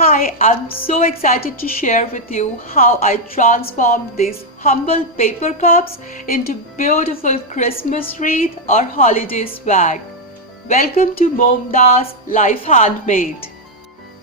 Hi, I'm so excited to share with you how I transformed these humble paper cups into beautiful Christmas wreath or holiday swag. Welcome to MomDas Life Handmade.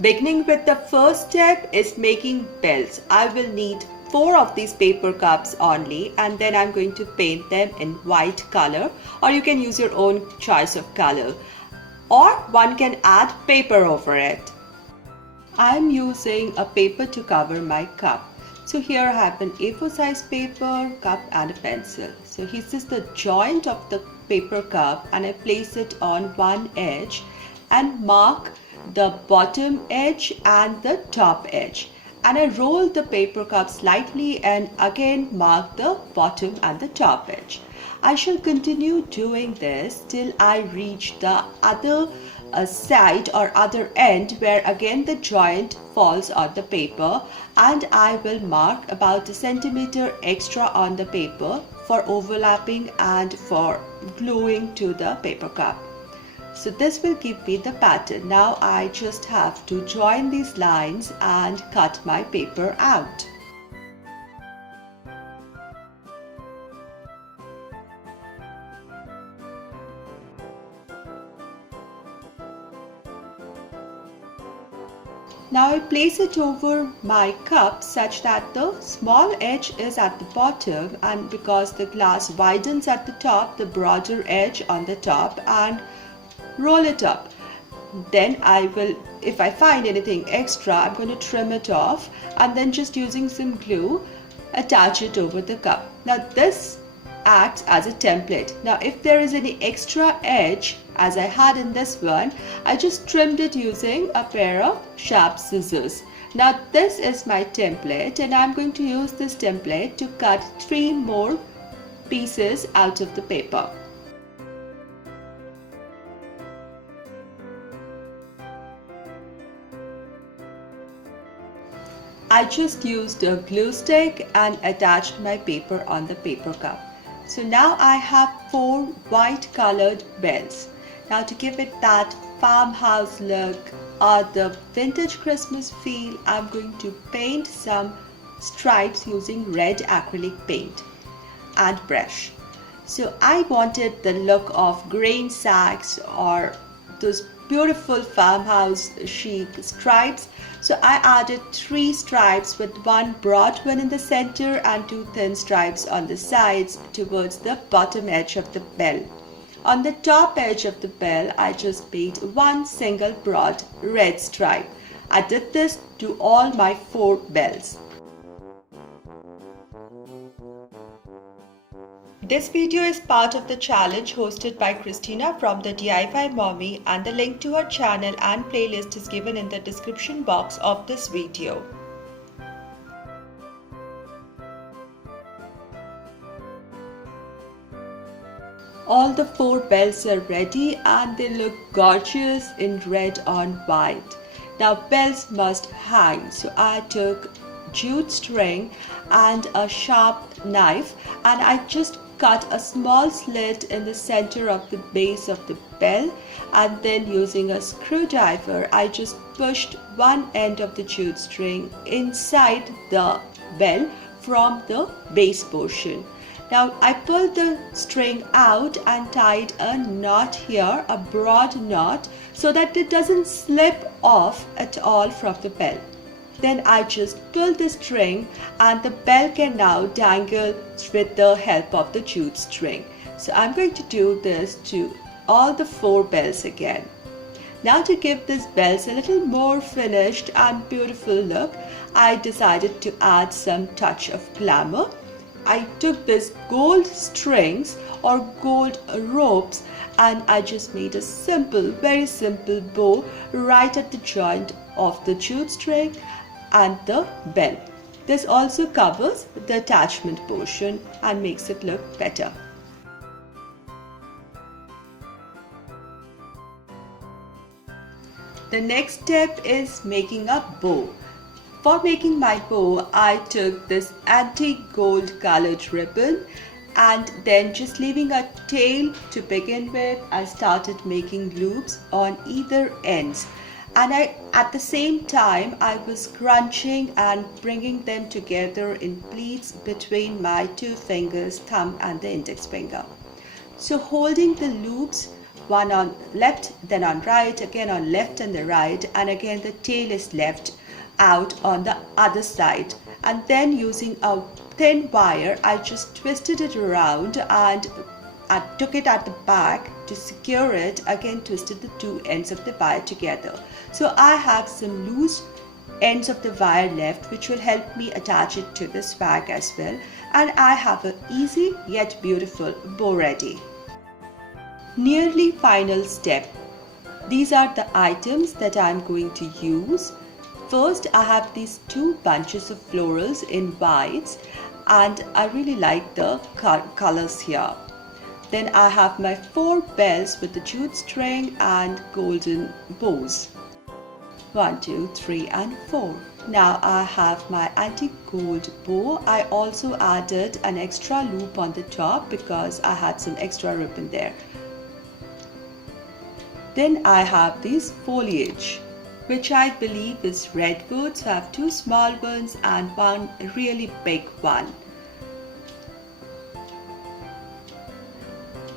Beginning with the first step is making bells. I will need 4 of these paper cups only, and then I'm going to paint them in white color, or you can use your own choice of color, or one can add paper over it. I'm using a paper to cover my cup. So here I have an A4 size paper, cup and a pencil. So this is the joint of the paper cup, and I place it on one edge and mark the bottom edge and the top edge. And I roll the paper cup slightly and again mark the bottom and the top edge. I shall continue doing this till I reach the other side or other end where again the joint falls on the paper, and I will mark about a centimeter extra on the paper for overlapping and for gluing to the paper cup. So this will give me the pattern. Now I just have to join these lines and cut my paper out. Now I place it over my cup such that the small edge is at the bottom, and because the glass widens at the top, the broader edge on the top, and roll it up. Then I will, if I find anything extra, I'm going to trim it off and then just using some glue attach it over the cup. Now this acts as a template. Now if there is any extra edge as I had in this one, I just trimmed it using a pair of sharp scissors. Now this is my template, and I'm going to use this template to cut 3 more pieces out of the paper. I just used a glue stick and attached my paper on the paper cup. So now I have 4 white colored bells. Now to give it that farmhouse look or the vintage Christmas feel, I'm going to paint some stripes using red acrylic paint and brush. So I wanted the look of grain sacks or those beautiful farmhouse chic stripes. So I added 3 stripes with 1 broad one in the center and 2 thin stripes on the sides towards the bottom edge of the bell. On the top edge of the bell, I just made 1 single broad red stripe. I did this to all my 4 bells. This video is part of the challenge hosted by Christina from the DIY Mommy, and the link to her channel and playlist is given in the description box of this video. All the 4 bells are ready and they look gorgeous in red on white. Now bells must hang, so I took jute string and a sharp knife, and I just cut a small slit in the center of the base of the bell, and then using a screwdriver I just pushed one end of the jute string inside the bell from the base portion. Now I pulled the string out and tied a knot here, a broad knot, so that it doesn't slip off at all from the bell. Then I just pull the string and the bell can now dangle with the help of the jute string. So I'm going to do this to all the 4 bells again. Now to give these bells a little more finished and beautiful look, I decided to add some touch of glamour. I took these gold strings or gold ropes and I just made a simple, very simple bow right at the joint of the jute string and the bell. This also covers the attachment portion and makes it look better. The next step is making a bow. For making my bow, I took this antique gold colored ribbon and then just leaving a tail to begin with, I started making loops on either ends. and at the same time I was crunching and bringing them together in pleats between my two fingers, thumb and the index finger. So holding the loops, one on left, then on right, again on left and the right, and again the tail is left out on the other side, and then using a thin wire I just twisted it around and I took it at the back to secure it, again twisted the two ends of the wire together. So I have some loose ends of the wire left which will help me attach it to the swag as well, and I have an easy yet beautiful bow ready. Nearly final step. These are the items that I am going to use. First, I have these two bunches of florals in whites, and I really like the colors here. Then I have my 4 bells with the jute string and golden bows. 1, 2, 3 and 4. Now I have my antique gold bow. I also added an extra loop on the top because I had some extra ribbon there. Then I have this foliage, which I believe is redwood. So I have 2 small ones and one really big one.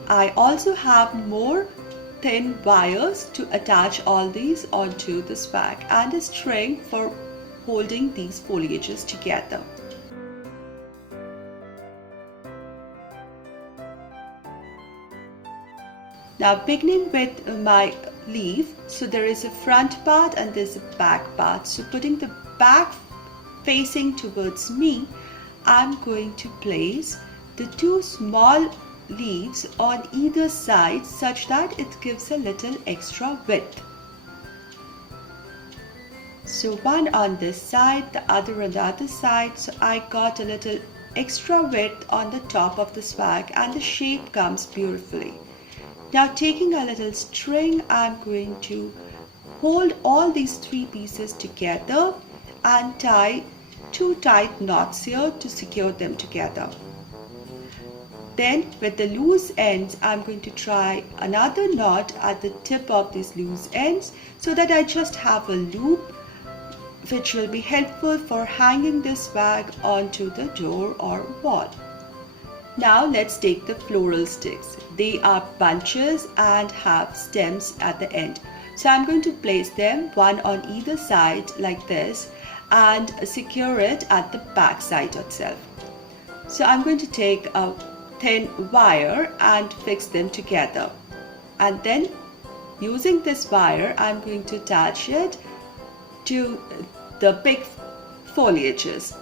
I also have more thin wires to attach all these onto the swag and a string for holding these foliages together. Now beginning with my leaf, so there is a front part and there's a back part. So putting the back facing towards me, I'm going to place the 2 small leaves on either side such that it gives a little extra width. So one on this side, the other on the other side, so I got a little extra width on the top of the swag and the shape comes beautifully. Now taking a little string, I'm going to hold all these 3 pieces together and tie 2 tight knots here to secure them together. Then with the loose ends, I'm going to try another knot at the tip of these loose ends so that I just have a loop which will be helpful for hanging this swag onto the door or wall. Now let's take the floral sticks. They are bunches and have stems at the end. So I'm going to place them one on either side like this and secure it at the back side itself. So I'm going to take a thin wire and fix them together, and then using this wire I'm going to attach it to the big foliages.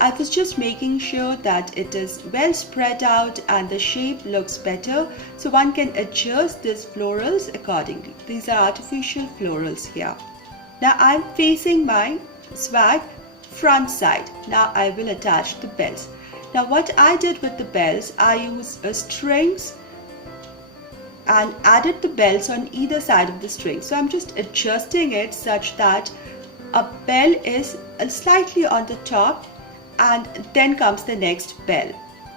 I was just making sure that it is well spread out and the shape looks better, so one can adjust these florals accordingly. These are artificial florals here. Now I'm facing my swag front side. Now I will attach the bells. Now what I did with the bells, I used strings and added the bells on either side of the string. So I'm just adjusting it such that a bell is slightly on the top and then comes the next bell.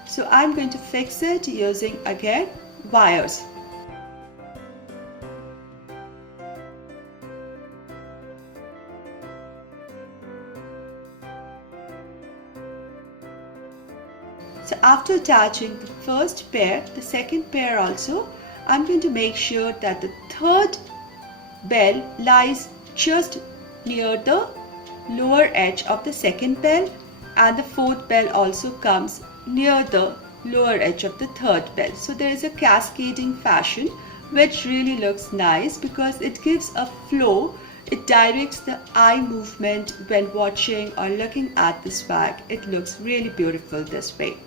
So I'm going to fix it using again wires. So after attaching the first pair, the second pair also, I'm going to make sure that the third bell lies just near the lower edge of the second bell, and the fourth bell also comes near the lower edge of the third bell. So there is a cascading fashion which really looks nice because it gives a flow. It directs the eye movement when watching or looking at the swag. It looks really beautiful this way.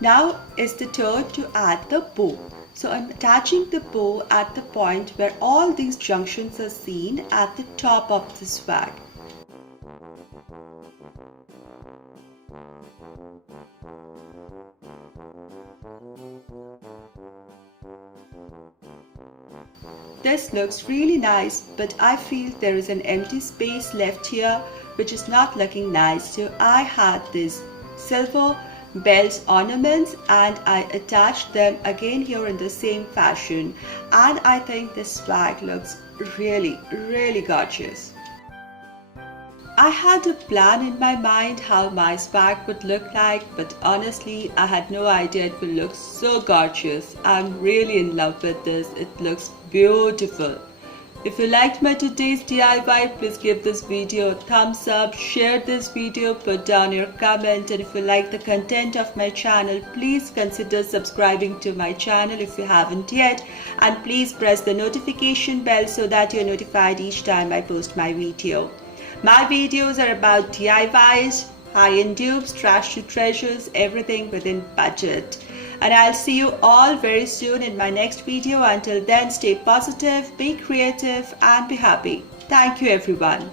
Now is the turn to add the bow. So I'm attaching the bow at the point where all these junctions are seen at the top of the swag. this looks really nice, but I feel there is an empty space left here which is not looking nice. So I had these silver bells ornaments and I attached them again here in the same fashion, and I think this swag looks really gorgeous. I had a plan in my mind how my swag would look like, but honestly I had no idea it will look so gorgeous. I'm really in love with this. It looks beautiful. If you liked my today's DIY, please give this video a thumbs up, share this video, put down your comment, and if you like the content of my channel, please consider subscribing to my channel if you haven't yet, and please press the notification bell so that you're notified each time I post my video. My videos are about DIYs, high-end dupes, trash to treasures, everything within budget. And I'll see you all very soon in my next video. Until then, stay positive, be creative, and be happy. Thank you, everyone.